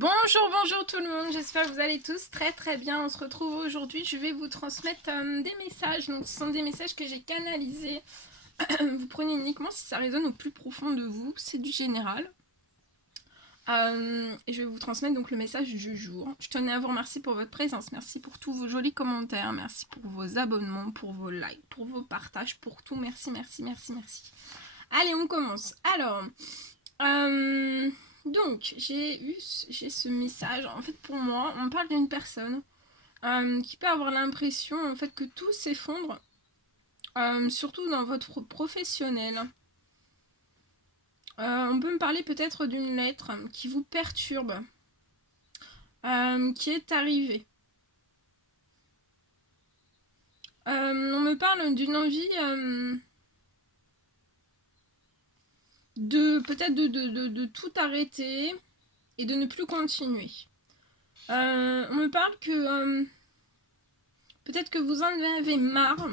Bonjour tout le monde, j'espère que vous allez tous très bien. On se retrouve aujourd'hui, je vais vous transmettre des messages. Donc ce sont des messages que j'ai canalisés. Vous prenez uniquement si ça résonne au plus profond de vous, c'est du général. Et je vais vous transmettre donc le message du jour. Je tenais à vous remercier pour votre présence, merci pour tous vos jolis commentaires, merci pour vos abonnements, pour vos likes, pour vos partages, pour tout. Merci. Allez, on commence. Alors, donc, j'ai ce message. En fait, pour moi, on parle d'une personne qui peut avoir l'impression en fait que tout s'effondre, surtout dans votre professionnel. On peut me parler peut-être d'une lettre qui vous perturbe, qui est arrivée. On me parle d'une envie de peut-être de tout arrêter et de ne plus continuer. On me parle que peut-être que vous en avez marre.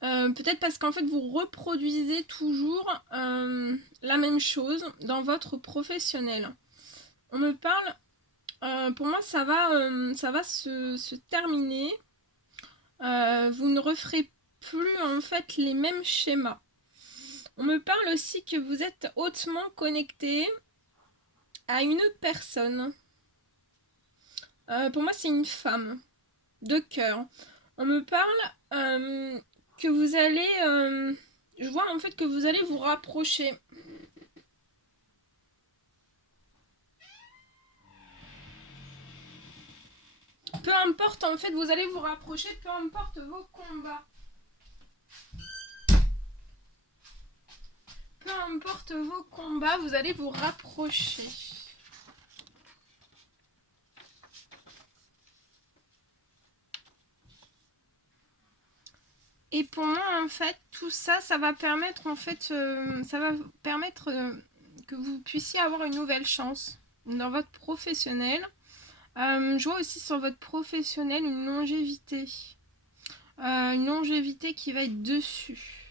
Peut-être parce qu'en fait vous reproduisez toujours la même chose dans votre professionnel. On me parle, pour moi ça va se terminer. Vous ne referez plus en fait les mêmes schémas. On me parle aussi que vous êtes hautement connecté à une personne. Pour moi c'est une femme de cœur. On me parle que vous allez... je vois en fait que vous allez vous rapprocher. Peu importe en fait, vous allez vous rapprocher, peu importe vos combats. Peu importe vos combats, vous allez vous rapprocher. Et pour moi, en fait, tout ça, ça va permettre, en fait, que vous puissiez avoir une nouvelle chance dans votre professionnel. Je vois aussi sur votre professionnel une longévité. Une longévité qui va être dessus.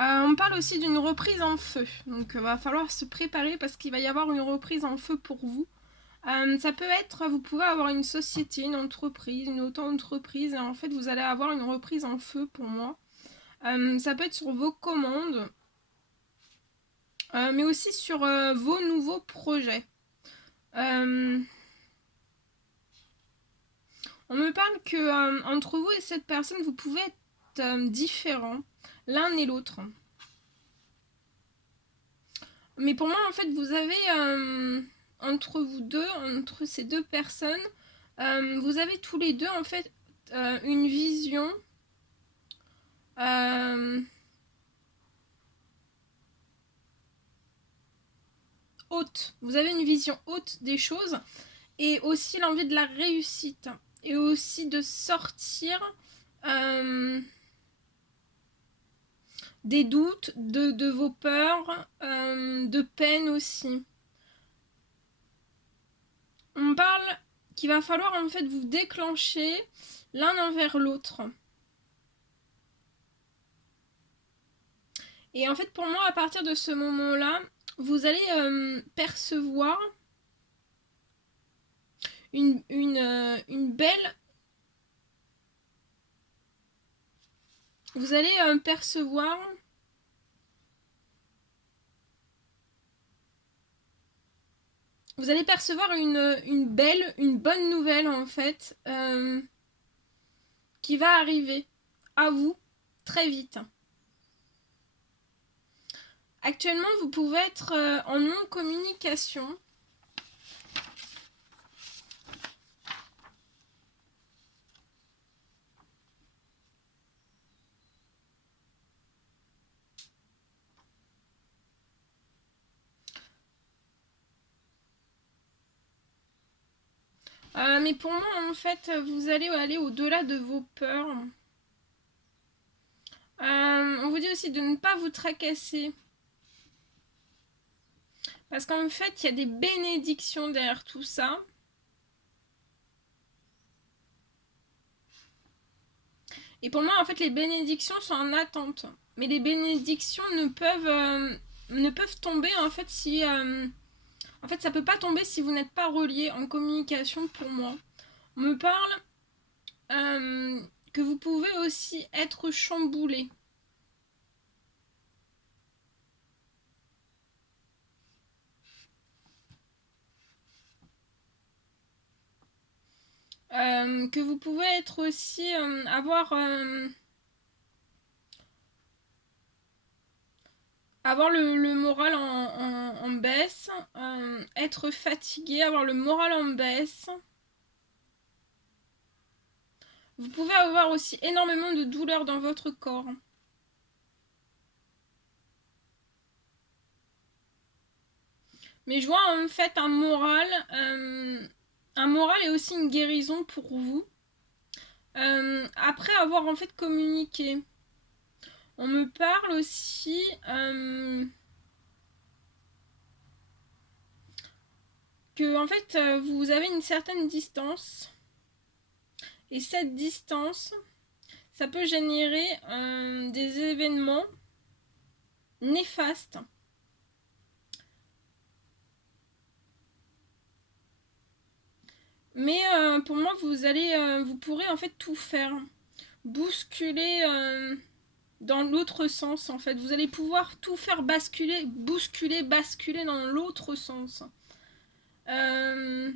On parle aussi d'une reprise en feu. Donc, il va falloir se préparer parce qu'il va y avoir une reprise en feu pour vous. Ça peut être, vous pouvez avoir une société, une entreprise, une auto-entreprise, et en fait vous allez avoir une reprise en feu pour moi. Ça peut être sur vos commandes, mais aussi sur vos nouveaux projets. On me parle que entre vous et cette personne, vous pouvez être différents l'un et l'autre. Mais pour moi, en fait, vous avez entre vous deux, entre ces deux personnes, vous avez tous les deux en fait une vision haute. Vous avez une vision haute des choses et aussi l'envie de la réussite et aussi de sortir des doutes, de vos peurs, de peine aussi. On parle qu'il va falloir en fait vous déclencher l'un envers l'autre. Et en fait pour moi à partir de ce moment-là, vous allez percevoir une belle... Vous allez percevoir une bonne nouvelle en fait, qui va arriver à vous très vite. Actuellement, vous pouvez être en non-communication. Mais pour moi, en fait, vous allez aller au-delà de vos peurs. On vous dit aussi de ne pas vous tracasser. Parce qu'en fait, il y a des bénédictions derrière tout ça. Et pour moi, en fait, les bénédictions sont en attente. Mais les bénédictions ne peuvent tomber, en fait, si En fait, ça peut pas tomber si vous n'êtes pas relié en communication pour moi. On me parle que vous pouvez aussi être chamboulé. Que vous pouvez être aussi avoir le moral en baisse, être fatigué, avoir le moral en baisse. Vous pouvez avoir aussi énormément de douleurs dans votre corps. Mais je vois en fait un moral et aussi une guérison pour vous. Après avoir en fait communiqué. On me parle aussi que en fait vous avez une certaine distance. Et cette distance, ça peut générer des événements néfastes. Mais pour moi, vous pourrez en fait tout faire. Bousculer dans l'autre sens en fait. Vous allez pouvoir tout faire basculer, bousculer, basculer dans l'autre sens. Euh,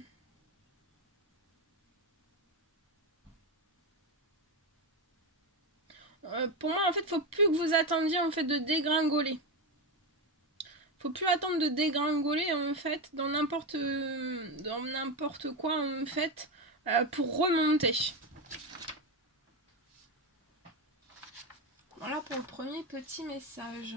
pour moi, en fait, faut plus que vous attendiez en fait de dégringoler. Faut plus attendre de dégringoler en fait dans n'importe quoi en fait pour remonter. Voilà pour le premier petit message.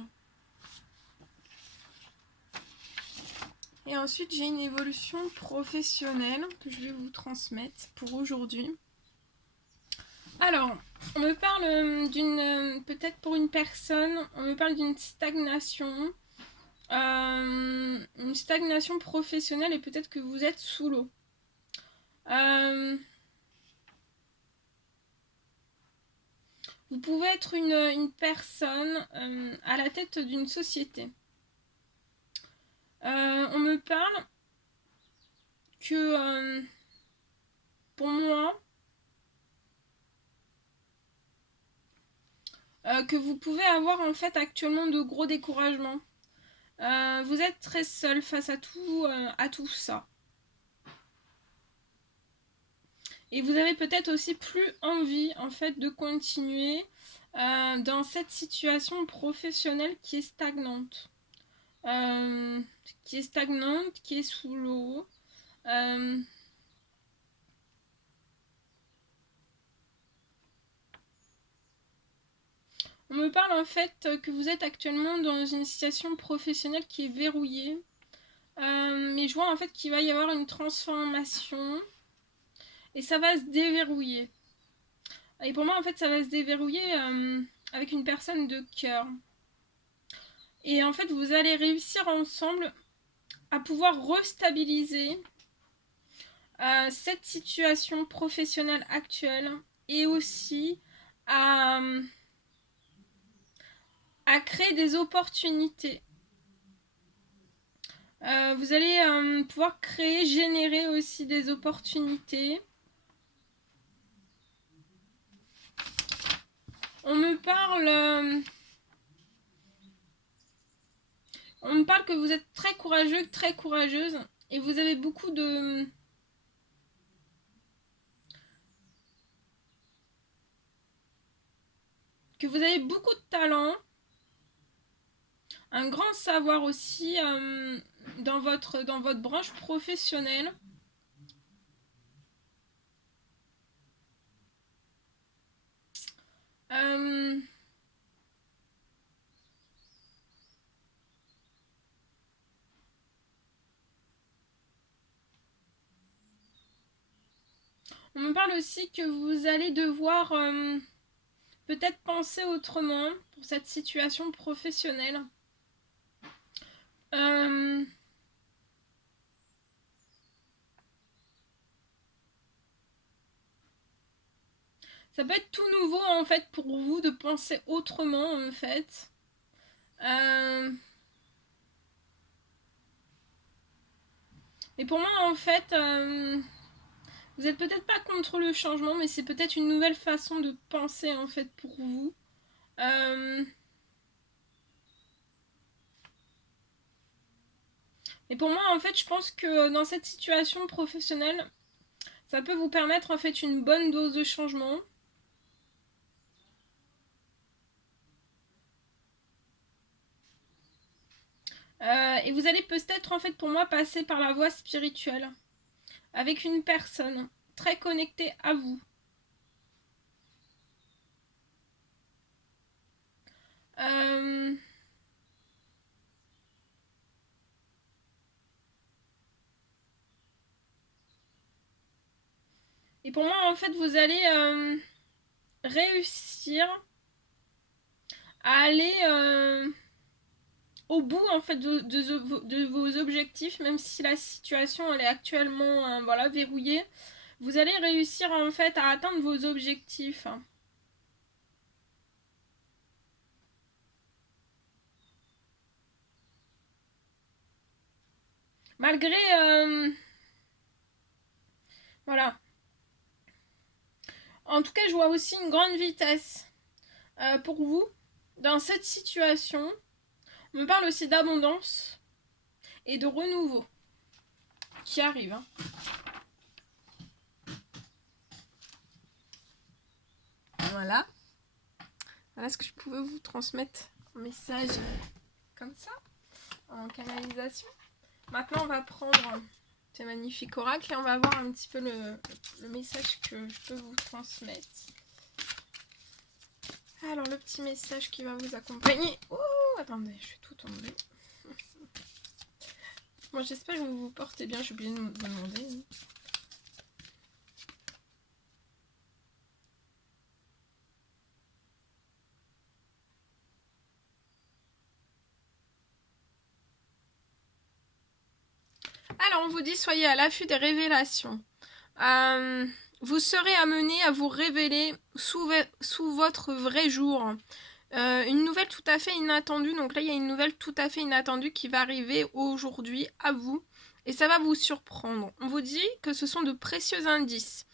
Et ensuite, j'ai une évolution professionnelle que je vais vous transmettre pour aujourd'hui. Alors, on me parle peut-être pour une personne, on me parle d'une stagnation. Une stagnation professionnelle et peut-être que vous êtes sous l'eau. Vous pouvez être une personne à la tête d'une société. On me parle que pour moi, que vous pouvez avoir en fait actuellement de gros découragements. Vous êtes très seul face à tout ça. Et vous avez peut-être aussi plus envie en fait de continuer dans cette situation professionnelle qui est stagnante. Qui est sous l'eau. On me parle en fait que vous êtes actuellement dans une situation professionnelle qui est verrouillée. Mais je vois en fait qu'il va y avoir une transformation. Et ça va se déverrouiller. Et pour moi, en fait, ça va se déverrouiller avec une personne de cœur. Et en fait, vous allez réussir ensemble à pouvoir restabiliser cette situation professionnelle actuelle et aussi à créer des opportunités. Vous allez pouvoir créer, générer aussi des opportunités. On me parle que vous êtes très courageux, très courageuse, et vous avez beaucoup de... que vous avez beaucoup de talent, un grand savoir aussi dans votre branche professionnelle. On me parle aussi que vous allez devoir peut-être penser autrement pour cette situation professionnelle. Ça peut être tout nouveau en fait pour vous de penser autrement en fait. Et pour moi, en fait, vous êtes peut-être pas contre le changement, mais c'est peut-être une nouvelle façon de penser, en fait, pour vous. Et pour moi, en fait, je pense que dans cette situation professionnelle, ça peut vous permettre, en fait, une bonne dose de changement. Et vous allez peut-être, en fait, pour moi, passer par la voie spirituelle avec une personne très connectée à vous. Et pour moi, en fait, vous allez réussir à aller au bout, en fait, de vos objectifs, même si la situation, elle est actuellement voilà, verrouillée. Vous allez réussir, en fait, à atteindre vos objectifs. Malgré... voilà. En tout cas, je vois aussi une grande vitesse pour vous dans cette situation. On me parle aussi d'abondance et de renouveau qui arrive. Hein. Voilà. Voilà ce que je pouvais vous transmettre en message comme ça, en canalisation. Maintenant, on va prendre ces magnifiques oracles et on va voir un petit peu le message que je peux vous transmettre. Alors, le petit message qui va vous accompagner. Oh, attendez, je vais tout tomber. Moi, j'espère que vous vous portez bien. J'ai oublié de vous demander. Alors, on vous dit, soyez à l'affût des révélations. Vous serez amené à vous révéler sous votre vrai jour. Une nouvelle tout à fait inattendue. Donc là, il y a une nouvelle tout à fait inattendue qui va arriver aujourd'hui à vous. Et ça va vous surprendre. On vous dit que ce sont de précieux indices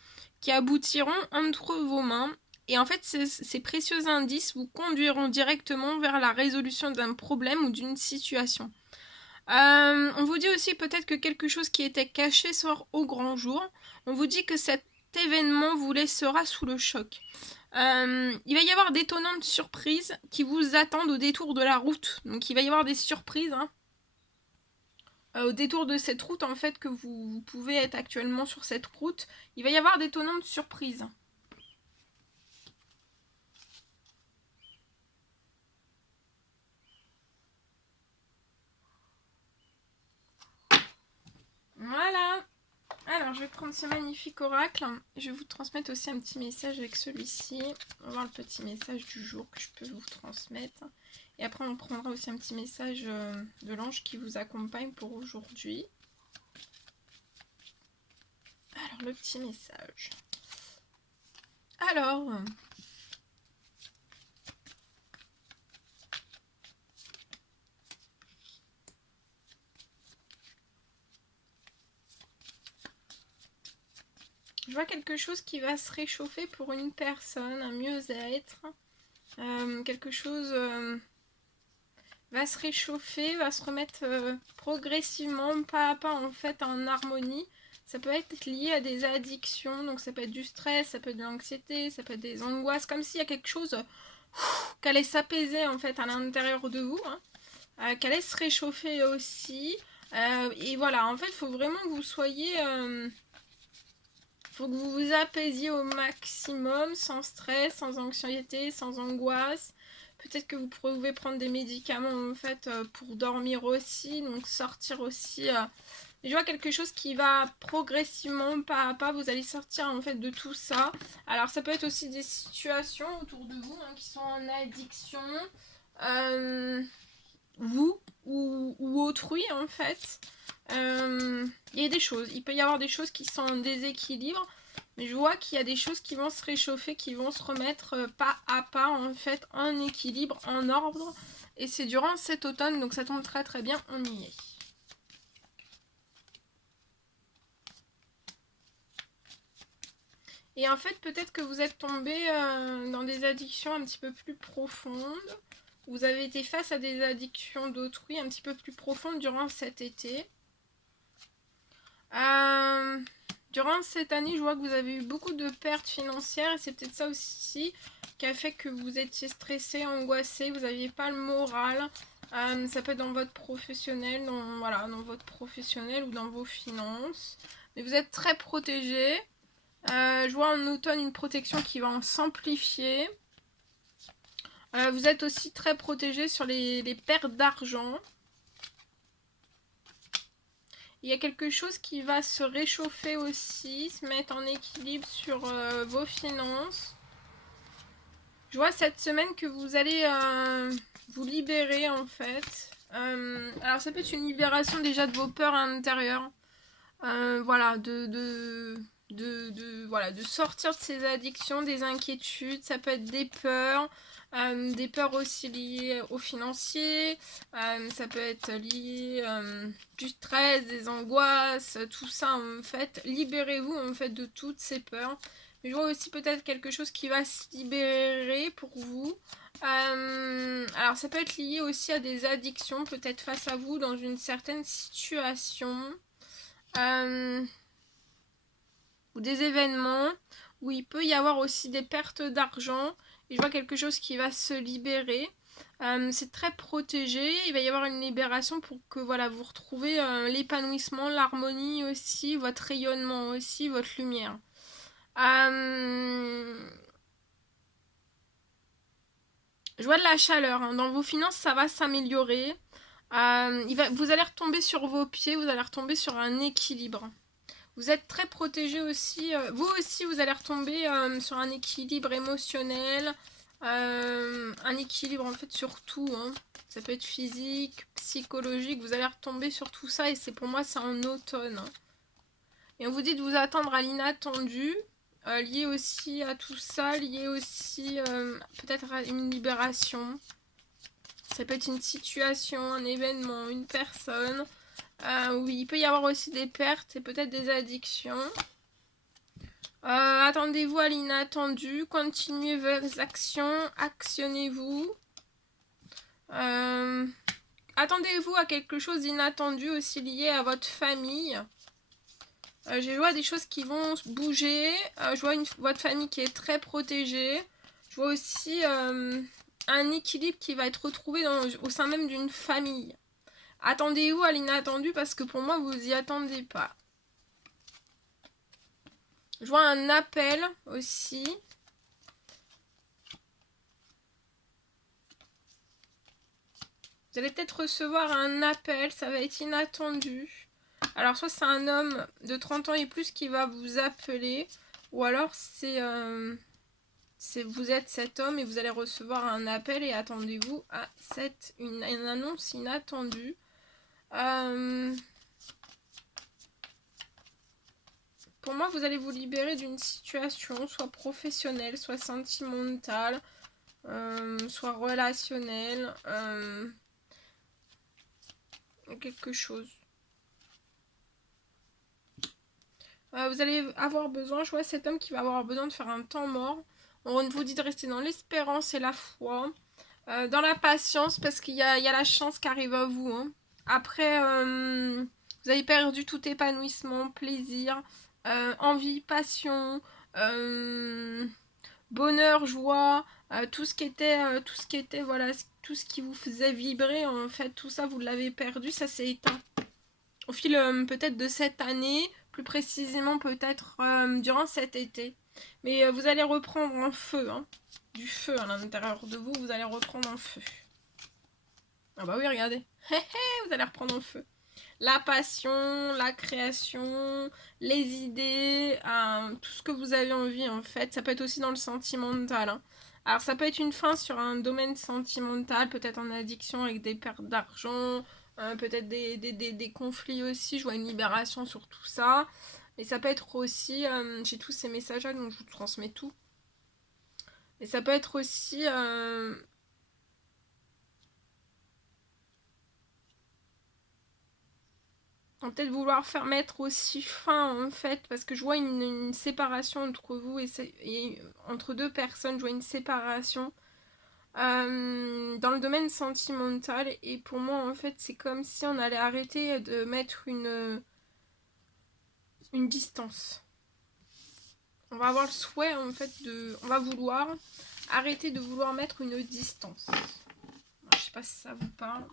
qui aboutiront entre vos mains. Et en fait, ces précieux indices vous conduiront directement vers la résolution d'un problème ou d'une situation. On vous dit aussi peut-être que quelque chose qui était caché sort au grand jour. On vous dit que cet événement vous laissera sous le choc. Il va y avoir d'étonnantes surprises qui vous attendent au détour de la route. Donc il va y avoir des surprises au détour de cette route en fait que vous pouvez être actuellement sur cette route. Il va y avoir d'étonnantes surprises. Voilà. Alors, je vais prendre ce magnifique oracle. Je vais vous transmettre aussi un petit message avec celui-ci. On va voir le petit message du jour que je peux vous transmettre. Et après, on prendra aussi un petit message de l'ange qui vous accompagne pour aujourd'hui. Alors, le petit message. Alors... je vois quelque chose qui va se réchauffer pour une personne, un mieux-être. Quelque chose va se réchauffer, va se remettre progressivement, pas à pas en fait en harmonie. Ça peut être lié à des addictions, donc ça peut être du stress, ça peut être de l'anxiété, ça peut être des angoisses, comme s'il y a quelque chose qui allait s'apaiser en fait à l'intérieur de vous, hein, qui allait se réchauffer aussi. Et voilà, en fait, il faut vraiment que vous soyez... faut que vous vous apaisiez au maximum, sans stress, sans anxiété, sans angoisse. Peut-être que vous pouvez prendre des médicaments en fait pour dormir aussi, donc sortir aussi. Je vois quelque chose qui va progressivement, pas à pas, vous allez sortir en fait de tout ça. Alors ça peut être aussi des situations autour de vous qui sont en addiction, vous ou autrui en fait. Il y a des choses, il peut y avoir des choses qui sont en déséquilibre. Mais je vois qu'il y a des choses qui vont se réchauffer, qui vont se remettre pas à pas en fait en équilibre, en ordre. Et c'est durant cet automne, donc ça tombe très très bien, on y est. Et en fait, peut-être que vous êtes tombé dans des addictions un petit peu plus profondes. Vous avez été face à des addictions d'autrui un petit peu plus profondes durant cet été. Durant cette année, je vois que vous avez eu beaucoup de pertes financières et c'est peut-être ça aussi qui a fait que vous étiez stressé, angoissé, vous n'aviez pas le moral. Ça peut être dans votre professionnel, dans votre professionnel ou dans vos finances. Mais vous êtes très protégé. Je vois en automne une protection qui va en s'amplifier. Vous êtes aussi très protégé sur les pertes d'argent. Il y a quelque chose qui va se réchauffer aussi, se mettre en équilibre sur vos finances. Je vois cette semaine que vous allez vous libérer en fait. Alors ça peut être une libération déjà de vos peurs à l'intérieur. Voilà, voilà, de sortir de ces addictions, des inquiétudes. Ça peut être des peurs aussi liées aux financiers. Ça peut être lié du stress, des angoisses, tout ça en fait. Libérez-vous en fait de toutes ces peurs. Mais je vois aussi peut-être quelque chose qui va se libérer pour vous. Alors ça peut être lié aussi à des addictions, peut-être face à vous dans une certaine situation. Ou des événements où il peut y avoir aussi des pertes d'argent. Et je vois quelque chose qui va se libérer. C'est très protégé. Il va y avoir une libération pour que voilà, vous retrouvez l'épanouissement, l'harmonie aussi, votre rayonnement aussi, votre lumière. Je vois de la chaleur. Hein. Dans vos finances, ça va s'améliorer. Vous allez retomber sur vos pieds, vous allez retomber sur un équilibre. Vous êtes très protégé aussi. Vous aussi, vous allez retomber sur un équilibre émotionnel. Un équilibre en fait sur tout. Hein. Ça peut être physique, psychologique. Vous allez retomber sur tout ça et c'est pour moi, c'est en automne. Hein. Et on vous dit de vous attendre à l'inattendu. Lié aussi à tout ça. Lié aussi peut-être à une libération. Ça peut être une situation, un événement, une personne. Oui, il peut y avoir aussi des pertes et peut-être des addictions. Attendez-vous à l'inattendu, continuez vos actions, actionnez-vous. Attendez-vous à quelque chose d'inattendu aussi lié à votre famille. Je vois des choses qui vont bouger. Je vois votre famille qui est très protégée. Je vois aussi un équilibre qui va être retrouvé au sein même d'une famille. Attendez-vous à l'inattendu parce que pour moi, vous n'y attendez pas. Je vois un appel aussi. Vous allez peut-être recevoir un appel, ça va être inattendu. Alors soit c'est un homme de 30 ans et plus qui va vous appeler, ou alors vous êtes cet homme et vous allez recevoir un appel et attendez-vous à une annonce inattendue. Pour moi, vous allez vous libérer d'une situation, soit professionnelle, soit sentimentale, soit relationnelle, quelque chose. Vous allez avoir besoin, je vois cet homme qui va avoir besoin de faire un temps mort. On vous dit de rester dans l'espérance et la foi, dans la patience, parce qu'il y a la chance qui arrive à vous. Hein. Après, vous avez perdu tout épanouissement, plaisir, envie, passion, bonheur, joie, tout ce qui était, voilà, tout ce qui vous faisait vibrer, en fait, tout ça, vous l'avez perdu, ça s'est éteint. Au fil peut-être de cette année, plus précisément peut-être durant cet été. Mais vous allez reprendre en feu, hein. Du feu à l'intérieur de vous, vous allez reprendre en feu. Ah bah oui, regardez. Vous allez reprendre en feu. La passion, la création, les idées, tout ce que vous avez envie en fait. Ça peut être aussi dans le sentimental. Hein. Alors ça peut être une fin sur un domaine sentimental, peut-être en addiction avec des pertes d'argent, peut-être des conflits aussi. Je vois une libération sur tout ça. Et ça peut être aussi, j'ai tous ces messages-là, donc je vous transmets tout. Et ça peut être aussi On va peut-être vouloir faire mettre aussi fin, en fait, parce que je vois une séparation entre vous et entre deux personnes, je vois une séparation dans le domaine sentimental. Et pour moi, en fait, c'est comme si on allait arrêter de mettre une distance. On va avoir le souhait, en fait, on va vouloir arrêter de vouloir mettre une distance. Alors, je sais pas si ça vous parle.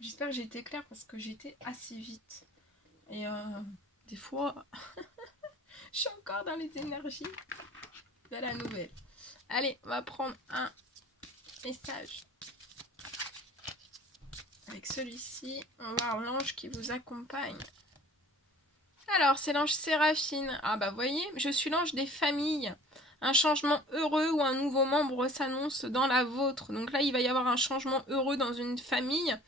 J'espère que j'ai été claire parce que j'étais assez vite. Et des fois, je suis encore dans les énergies de la nouvelle. Allez, on va prendre un message. Avec celui-ci, on va voir l'ange qui vous accompagne. Alors, c'est l'ange Séraphine. Ah bah voyez, je suis l'ange des familles. Un changement heureux ou un nouveau membre s'annonce dans la vôtre. Donc là, il va y avoir un changement heureux dans une famille,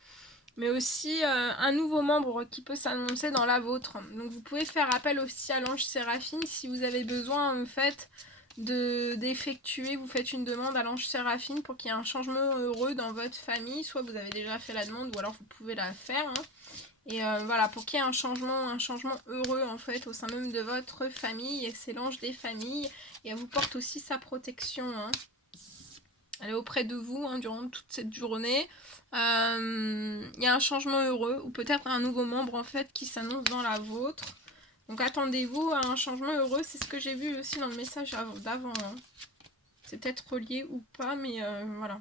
mais aussi un nouveau membre qui peut s'annoncer dans la vôtre. Donc vous pouvez faire appel aussi à l'ange Séraphine si vous avez besoin en fait d'effectuer, vous faites une demande à l'ange Séraphine pour qu'il y ait un changement heureux dans votre famille. Soit vous avez déjà fait la demande ou alors vous pouvez la faire. Hein. Et voilà, pour qu'il y ait un changement heureux en fait au sein même de votre famille. Et c'est l'ange des familles. Et elle vous porte aussi sa protection. Hein. Elle est auprès de vous hein, durant toute cette journée. Il y a un changement heureux ou peut-être un nouveau membre en fait qui s'annonce dans la vôtre. Donc attendez-vous à un changement heureux. C'est ce que j'ai vu aussi dans le message d'avant. Hein. C'est peut-être relié ou pas, mais voilà.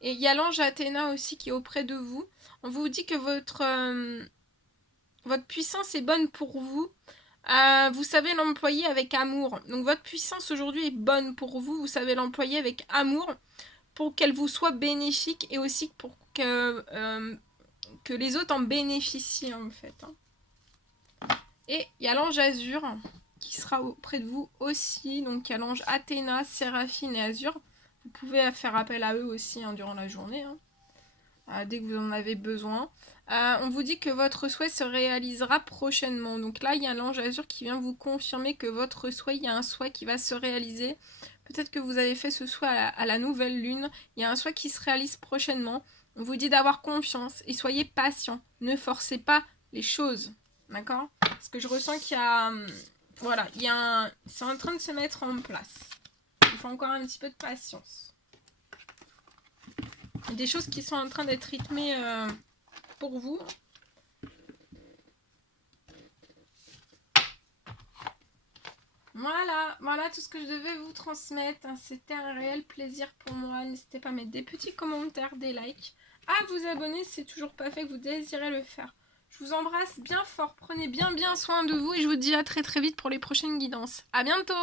Et il y a l'ange Athéna aussi qui est auprès de vous. On vous dit que votre puissance est bonne pour vous. Vous savez l'employer avec amour. Donc votre puissance aujourd'hui est bonne pour vous. Vous savez l'employer avec amour pour qu'elle vous soit bénéfique et aussi pour que les autres en bénéficient en fait. Hein. Et il y a l'ange Azur qui sera auprès de vous aussi. Donc il y a l'ange Athéna, Séraphine et Azur. Vous pouvez faire appel à eux aussi hein, durant la journée. Hein. Dès que vous en avez besoin. On vous dit que votre souhait se réalisera prochainement. Donc là, il y a l'ange Azur qui vient vous confirmer que votre souhait, il y a un souhait qui va se réaliser. Peut-être que vous avez fait ce souhait à la nouvelle lune. Il y a un souhait qui se réalise prochainement. On vous dit d'avoir confiance et soyez patient. Ne forcez pas les choses. D'accord ? Parce que je ressens qu'il y a... Voilà, c'est en train de se mettre en place. Il faut encore un petit peu de patience. Il y a des choses qui sont en train d'être rythmées pour vous. Voilà tout ce que je devais vous transmettre. C'était un réel plaisir pour moi. N'hésitez pas à mettre des petits commentaires, des likes, à vous abonner si c'est toujours pas fait que vous désirez le faire. Je vous embrasse bien fort. Prenez bien soin de vous et je vous dis à très vite pour les prochaines guidances. À bientôt!